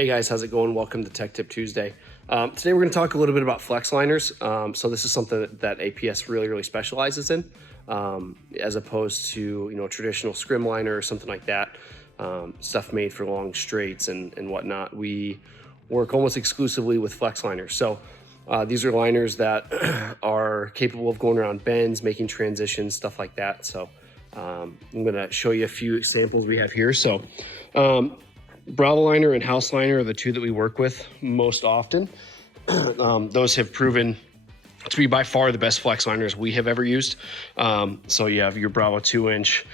Hey guys, how's it going? Welcome to Tech Tip Tuesday. Today we're going to talk a little bit about flex liners. So this is something that APS really specializes in, as opposed to traditional scrim liner or something like that. Stuff made for long straights and whatnot. We work almost exclusively with flex liners. So these are liners that are capable of going around bends, making transitions, stuff like that. So I'm going to show you a few examples we have here. So Brawoliner and Houseliner are the two that we work with most often. Those have proven to be by far the best flex liners we have ever used. So you have your Bravo 2-inch,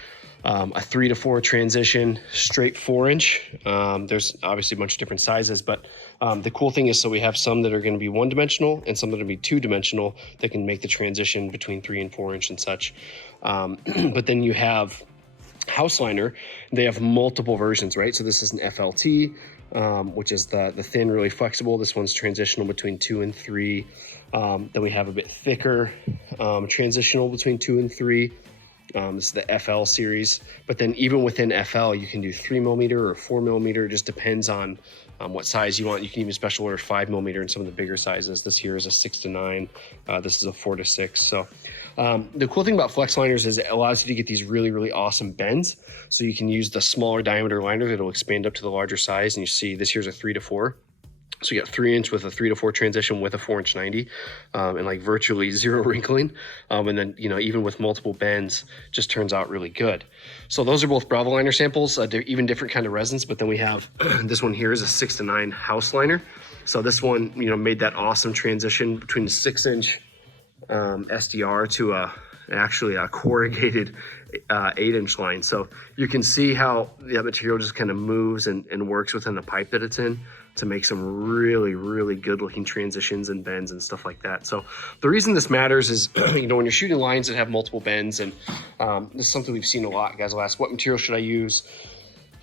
a 3 to 4 transition, straight 4-inch. There's obviously a bunch of different sizes, but the cool thing is, so we have some that are going to be 1-dimensional and some that are going to be 2-dimensional that can make the transition between 3 and 4-inch and such. But then you have Houseliner. They have multiple versions, right? So this is an FLT, which is the thin, really flexible. This one's transitional between 2 and 3. Then we have a bit thicker, transitional between 2 and 3. This is the FL series, but then even within FL, you can do 3mm or 4mm. It just depends on what size you want. You can even special order 5mm in some of the bigger sizes. This here is a 6 to 9. This is a 4 to 6. So the cool thing about flex liners is it allows you to get these really awesome bends. So you can use the smaller diameter liner that'll expand up to the larger size. And you see this here's a 3 to 4. So you got 3-inch with a 3 to 4 transition with a 4-inch 90, and like virtually zero wrinkling. And then, even with multiple bends, just turns out really good. So those are both Brawoliner samples. They're even different kind of resins, but then we have, this one here is a 6 to 9 Houseliner. So this one, made that awesome transition between the 6-inch SDR to actually a corrugated 8-inch line. So you can see how that material just kind of moves and works within the pipe that it's in to make some really good looking transitions and bends and stuff like that. So the reason this matters is, when you're shooting lines that have multiple bends, and this is something we've seen a lot. Guys will ask, what material should I use?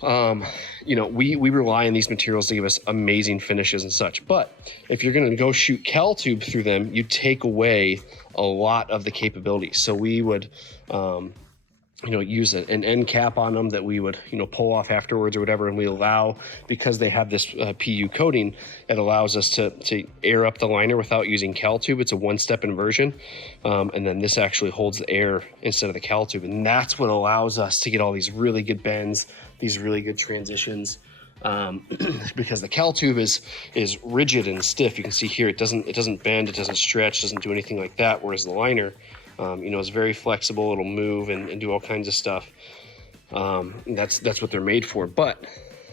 We rely on these materials to give us amazing finishes and such. But if you're going to go shoot cal tube through them, you take away a lot of the capabilities. So we would, use an end cap on them that we would, pull off afterwards or whatever. And we allow, because they have this PU coating, it allows us to air up the liner without using cal tube. It's a one-step inversion. And then this actually holds the air instead of the cal tube. And that's what allows us to get all these really good bends, these really good transitions. Because the cal tube is rigid and stiff. You can see here, it doesn't bend, it doesn't stretch, doesn't do anything like that. Whereas the liner, it's very flexible. It'll move and do all kinds of stuff. That's what they're made for. But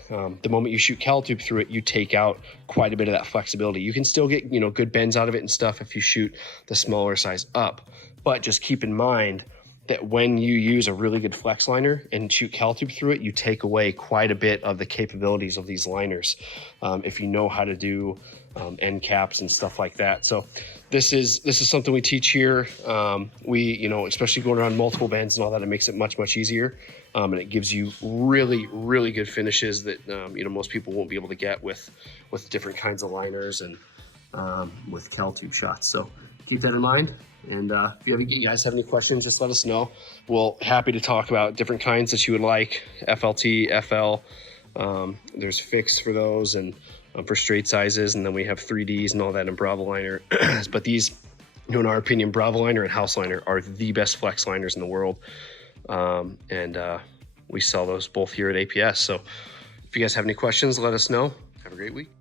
the moment you shoot cal tube through it, you take out quite a bit of that flexibility. You can still get good bends out of it and stuff if you shoot the smaller size up. But just keep in mind that when you use a really good flex liner and shoot cal tube through it, you take away quite a bit of the capabilities of these liners, if you know how to do end caps and stuff like that. So this is something we teach here. We, especially going around multiple bends and all that, it makes it much easier. And it gives you really good finishes that, most people won't be able to get with different kinds of liners and with cal tube shots. So keep that in mind. And if you guys have any questions, just let us know. We'll happy to talk about different kinds that you would like, FLT, FL. There's fixed for those and for straight sizes. And then we have 3Ds and all that in Brawoliner. But these, in our opinion, Brawoliner and Houseliner are the best flex liners in the world. And we sell those both here at APS. So if you guys have any questions, let us know. Have a great week.